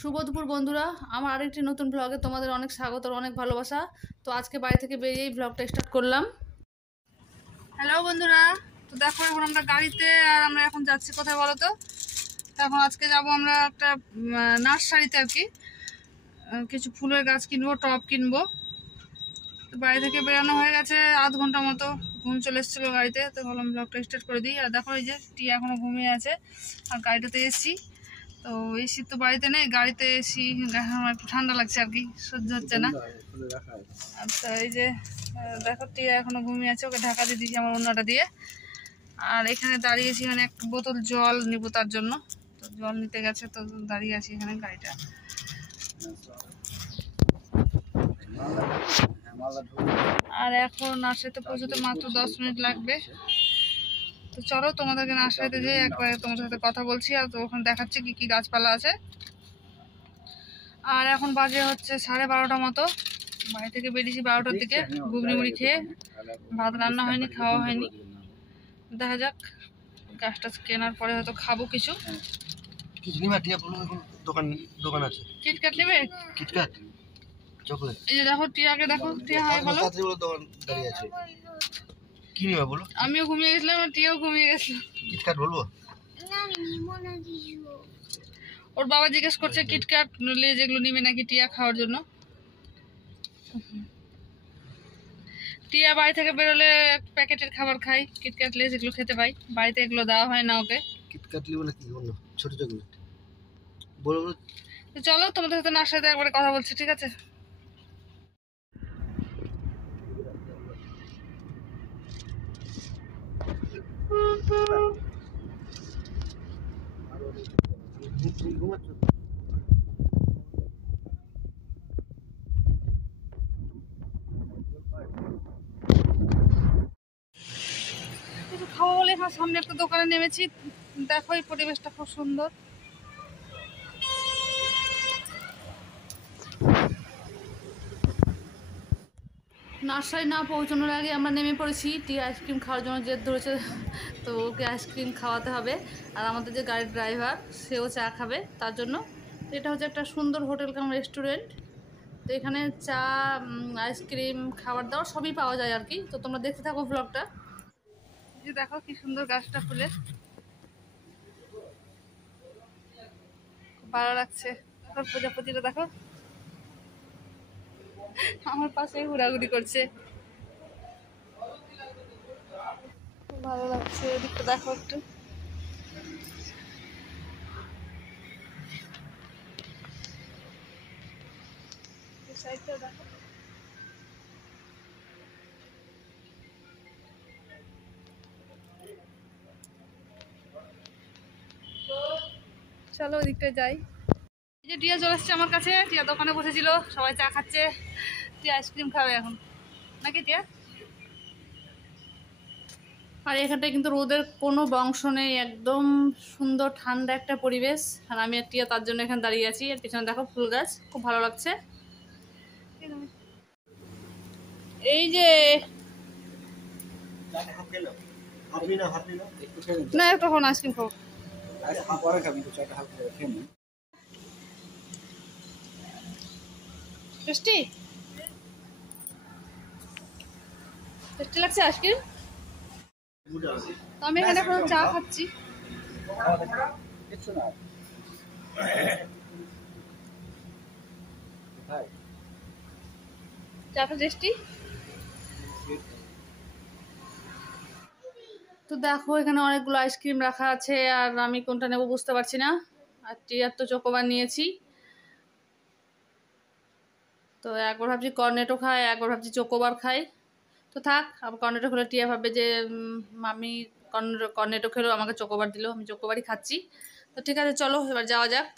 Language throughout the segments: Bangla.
শুভ দুপুর বন্ধুরা, আমার আরেকটি নতুন ব্লগে তোমাদের অনেক স্বাগত আর অনেক ভালোবাসা। তো আজকে বাড়ি থেকে বেরিয়েই ব্লগটা স্টার্ট করলাম। হ্যালো বন্ধুরা, তো দেখো এখন আমরা গাড়িতে আর আমরা এখন যাচ্ছি কোথায় বলো তো? এখন আজকে যাব আমরা একটা নার্সারিতে আর কি, কিছু ফুলের গাছ কিনবো, টব কিনবো। তো বাড়ি থেকে বেরানো হয়ে গেছে আধ ঘন্টা মতো, ঘুম চলে এসেছিলো গাড়িতে। তো ভাবলাম ব্লগটা স্টার্ট করে দিই। আর দেখো এই যে টিয়া এখনো ঘুমিয়ে আছে আর গাড়িটাতে এসছি। তো এসি তো বাড়িতে নেই, গাড়িতে এসি, আমার একটু ঠান্ডা লাগছে আর কি, সহ্য হচ্ছে না। আচ্ছা এই যে দেখো টিয়া এখনো ঘুমিয়ে আছে, ওকে ঢাকা দিয়ে দিয়েছি আমার অন্যটা দিয়ে। আর এখানে দাঁড়িয়েছি, মানে এক বোতল জল নিব তার জন্য। তো জল নিতে গেছে, তো দাঁড়িয়ে আছি এখানে গাড়িটা। আর এখন নার্সারিতে পৌঁছতে মাত্র 10 মিনিট লাগবে। তো চলো তোমাদেরকে নার্সারিতে যেয়ে একবারে তোমাদের সাথে কথা বলছি, আর তো ওখানে দেখাচ্ছি কি কি গাছপালা আছে। আর এখন বাজে হচ্ছে 12:30 মতো, বাড়ি থেকে বেরিয়েছি 12টার দিকে। ঘুগনি মুড়ি খেয়ে, ভাত রান্না হয়নি, খাওয়া হয়নি। দেখা যাক, গাছটা কেনার পরে হয়তো খাবো কিছু। দোকান আছে, কিটক্যাট নেবে? KitKat chocolate. এই যে দেখো টিয়াকে, দেখো টিয়া হাই বলো। দোকান দাঁড়িয়ে আছে, কি নিবে বলো? আমিও ঘুমিয়ে গেছিলাম আর টিয়াও ঘুমিয়ে গেছিল। কিটক্যাট বলবো? ওর বাবা জিজ্ঞেস করছে কিটক্যাট লেজ এগুলো নিবে নাকি টিয়া খাওয়ার জন্য। টিয়া বাড়ি থেকে বেরোলে প্যাকেটের খাবার খাই, কিটক্যাট লেজ এগুলো খেতে পাই, বাড়িতে এগুলো দেওয়া হয় না ওকে। কিটক্যাট নিবে নাকি বলো? ছোট চকলেট বলো। তো চলো তোমাদের সাথে নার্সারিতে একবারে কথা বলছি, ঠিক আছে? কিছু খাবো বলে এখানে সামনে একটা দোকানে নেমেছি। দেখো এই পরিবেশটা খুব সুন্দর। নার্সারি না পৌঁছানোর আগে আমরা নেমে পড়েছি। টিয়া আইসক্রিম খাওয়ার জন্য জেদ ধরেছে, তো ওকে আইসক্রিম খাওয়াতে হবে। আর আমাদের যে গাড়ির ড্রাইভার, সেও চা খাবে তার জন্য। এটা হচ্ছে একটা সুন্দর হোটেল কাম রেস্টুরেন্ট। তো এখানে চা, আইসক্রিম, খাবার দাবার সবই পাওয়া যায় আর কি। তো তোমরা দেখতে থাকো ব্লগটা। যে দেখো কি সুন্দর গাছটা ফুলের, খুব ভালো লাগছে। প্রজাপতিটা দেখো আমার পাশে ঘোরাঘুরি করছে, খুব ভালো লাগছে। এদিকটা দেখো একটু, সাইডটা দেখো। চলো ওদিকটায় যাই। এই যে টিয়া চলে আসছে আমার কাছে, টিয়া দোকানে বসেছিল, সবাই চা খাচ্ছে, টিয়া আইসক্রিম খাবে এখন নাকি টিয়া? আর এখানটায় কিন্তু রোদের কোনো বংশ নেই, একদম সুন্দর ঠান্ডা একটা পরিবেশ। আর আমি আর টিয়া তার জন্য এখানে দাঁড়িয়ে আছি। আর পিছনে দেখো ফুল গাছ, খুব ভালো লাগছে। এই যে না, তখন আইসক্রিম খাবো। টেস্টি টেস্টি লাগছে আইসক্রিম। আমি এখানে এখন চা খাচ্ছি। চাটা টেস্টি। তো দেখো এখানে অনেকগুলো আইসক্রিম রাখা আছে, আর আমি কোনটা নেবো বুঝতে পারছি না। আর টিয়ার তো চকোবার নিয়েছি। তো একবার ভাবছি কর্নেটো খাই, একবার ভাবছি চকোবার খাই। তো থাক, আবার কর্নেটো খেলে টিয়া ভাববে যে মামি কর্নেটো খেলো, আমাকে চকোবার দিল, আমি চকোবারই খাচ্ছি। তো ঠিক আছে, চলো এবার যাওয়া যাক।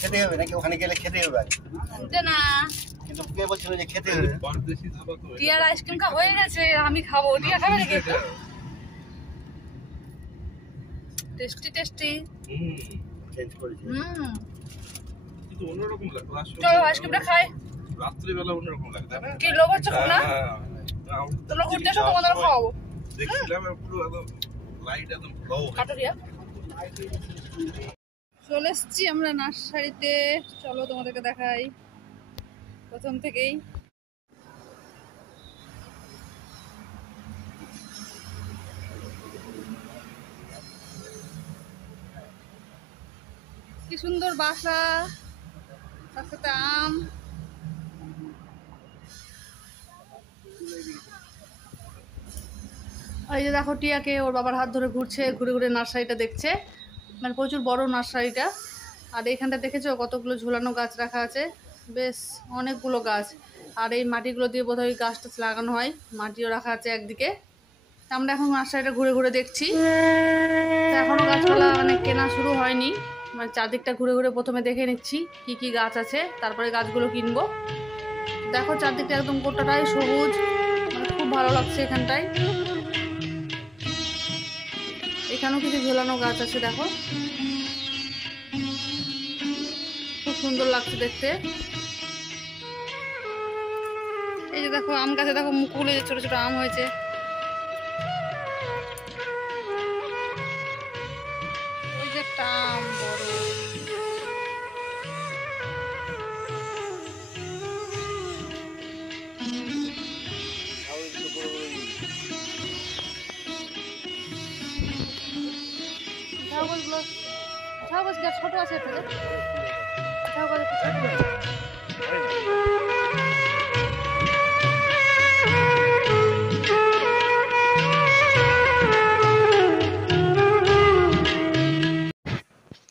খেতে হবে নাকি? ওখানে গেলে খেতে হবে না, কিন্তু কে বলছিল যে খেতে হবে? টিয়ার আইসক্রিম খা হয়ে গেছে, আমি খাবো। টিয়া খাবে নাকি? Tasty tasty. চেঞ্জ করেছি। কিন্তু অন্যরকম লাগে আসলে। চলো আইসক্রিমটা খাই। রাত্রিবেলা অন্যরকম লাগে, তাই না? কি লোভ হচ্ছে না? তোমরা ঘুরতে এসো, তোমাদের খাওয়াবো। দেখছিলাম পুরো একদম লাইট একদম ব্লু কাটো দিয়া। চলে এসছি আমরা নার্সারিতে, চলো তোমাদেরকে দেখাই প্রথম থেকেই। কি সুন্দর বাসা, তার সাথে আম। এই যে দেখো টিয়াকে ওর বাবার হাত ধরে ঘুরছে, ঘুরে ঘুরে নার্সারিটা দেখছে, মানে প্রচুর বড় নার্সারিটা। আর এইখানটা দেখেছো কতগুলো ঝুলানো গাছ রাখা আছে, বেশ অনেকগুলো গাছ। আর এই মাটিগুলো দিয়ে বোধহয় গাছ টাছ লাগানো হয়, মাটিও রাখা আছে একদিকে। আমরা এখন নার্সারিটা ঘুরে ঘুরে দেখছি, এখনো গাছপালা মানে কেনা শুরু হয়নি, মানে চারদিকটা ঘুরে ঘুরে প্রথমে দেখে নিচ্ছি কি কি গাছ আছে, তারপরে গাছগুলো কিনবো। দেখো চারদিকটা একদম গোটাটাই সবুজ, মানে খুব ভালো লাগছে এখানটায়। এখানেও কিছু ঝোলানো গাছ আছে, দেখো খুব সুন্দর লাগছে দেখতে। এই যে দেখো আম গাছে দেখো মুকুলে ছোট ছোট আম হয়েছে। ওই যে একটা আম বড়। ঝাউগাছগুলো ঝাউগাছ গাছ ছোট আছে এখানে, ঝাউগাছ একটু ছোট আছে।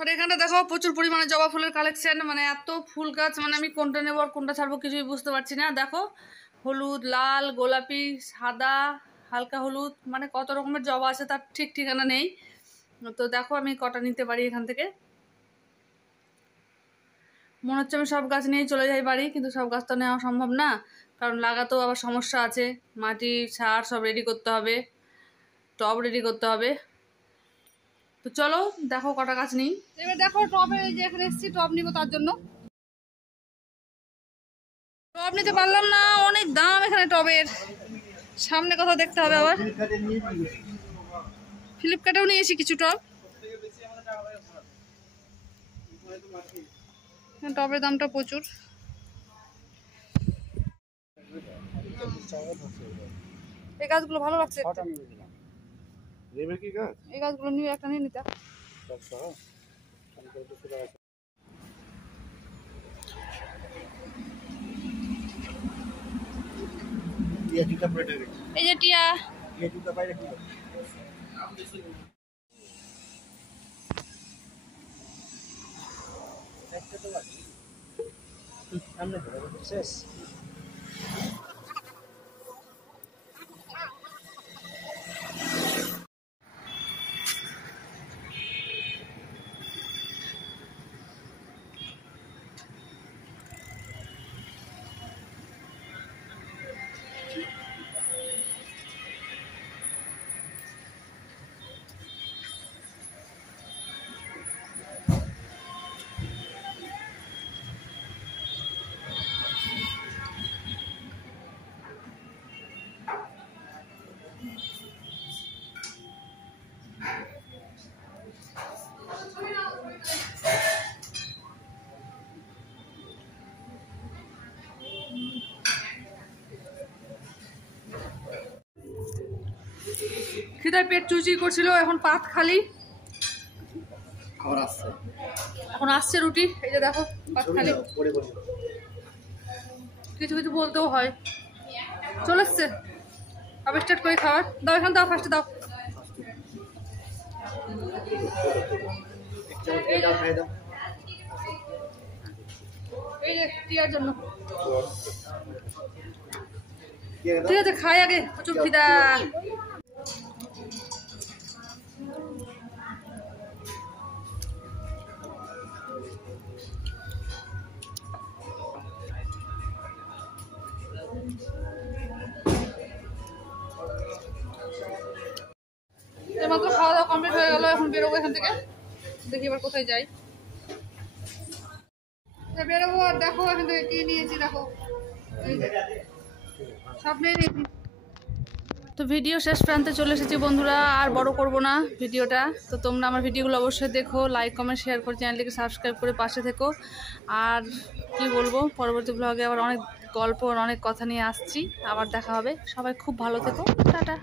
আর এখানটা দেখো প্রচুর পরিমাণে জবা ফুলের কালেকশন, মানে এত ফুল গাছ, মানে আমি কোনটা নেবো আর কোনটা ছাড়বো কিছুই বুঝতে পারছি না। দেখো হলুদ, লাল, গোলাপি, সাদা, হালকা হলুদ, মানে কত রকমের জবা আছে তার ঠিক ঠিকানা নেই। তো দেখো আমি কটা নিতে পারি এখান থেকে। মনে হচ্ছে আমি সব গাছ নিয়েই চলে যাই বাড়ি, কিন্তু সব গাছ তো নেওয়া সম্ভব না, কারণ লাগাতেও আবার সমস্যা আছে, মাটি সার সব রেডি করতে হবে, টব রেডি করতে হবে। তো চলো দেখো কটা গাছ নিই। এবার দেখো টবে, এই যে এখানে এসেছি টব নিবো, তার জন্য টব নিতে পারলাম না, অনেক দাম এখানে টবের। সামনে কথা দেখতে হবে আবার। ফ্লিপকার্টেও নিয়েছি কিছু টব, টবের দামটা প্রচুর। এই গাছগুলো ভালো লাগছে, এই গাছগুলো নিয়ে একটা নিয়ে নিতে। এই যে টিয়া, খিদায় পেট চুইচুই করছিল, এখন পাত খালি, এখন আসছে রুটি। এই যে দেখো পাত খালি, কিছু কিছু বলতেও হয়। চলে এসছে, আবার স্টার্ট করে খাওয়ার। দাও এখানে, দাও ফার্স্টে দাও। এই যে টিয়ার জন্য, ঠিক আছে খাই আগে, প্রচুর খিদা। মাত্র খাওয়া দাওয়া কমপ্লিট হয়ে গেল, এখন বেরোবো এখান থেকে, দেখি এবার কোথায় যাই। বেরোবো, আর দেখো এখান থেকে কি নিয়েছি, দেখো সব নিয়ে নিয়েছি। তো ভিডিও শেষ প্রান্তে চলে এসেছি বন্ধুরা, আর বড় করব না ভিডিওটা। তো তোমরা আমার ভিডিওগুলো অবশ্যই দেখো, লাইক কমেন্ট শেয়ার করে চ্যানেলটিকে সাবস্ক্রাইব করে পাশে থেকো। আর কি বলবো, পরবর্তী ব্লগে আবার অনেক গল্প আর অনেক কথা নিয়ে আসছি, আবার দেখা হবে। সবাই খুব ভালো থেকো, টাটা।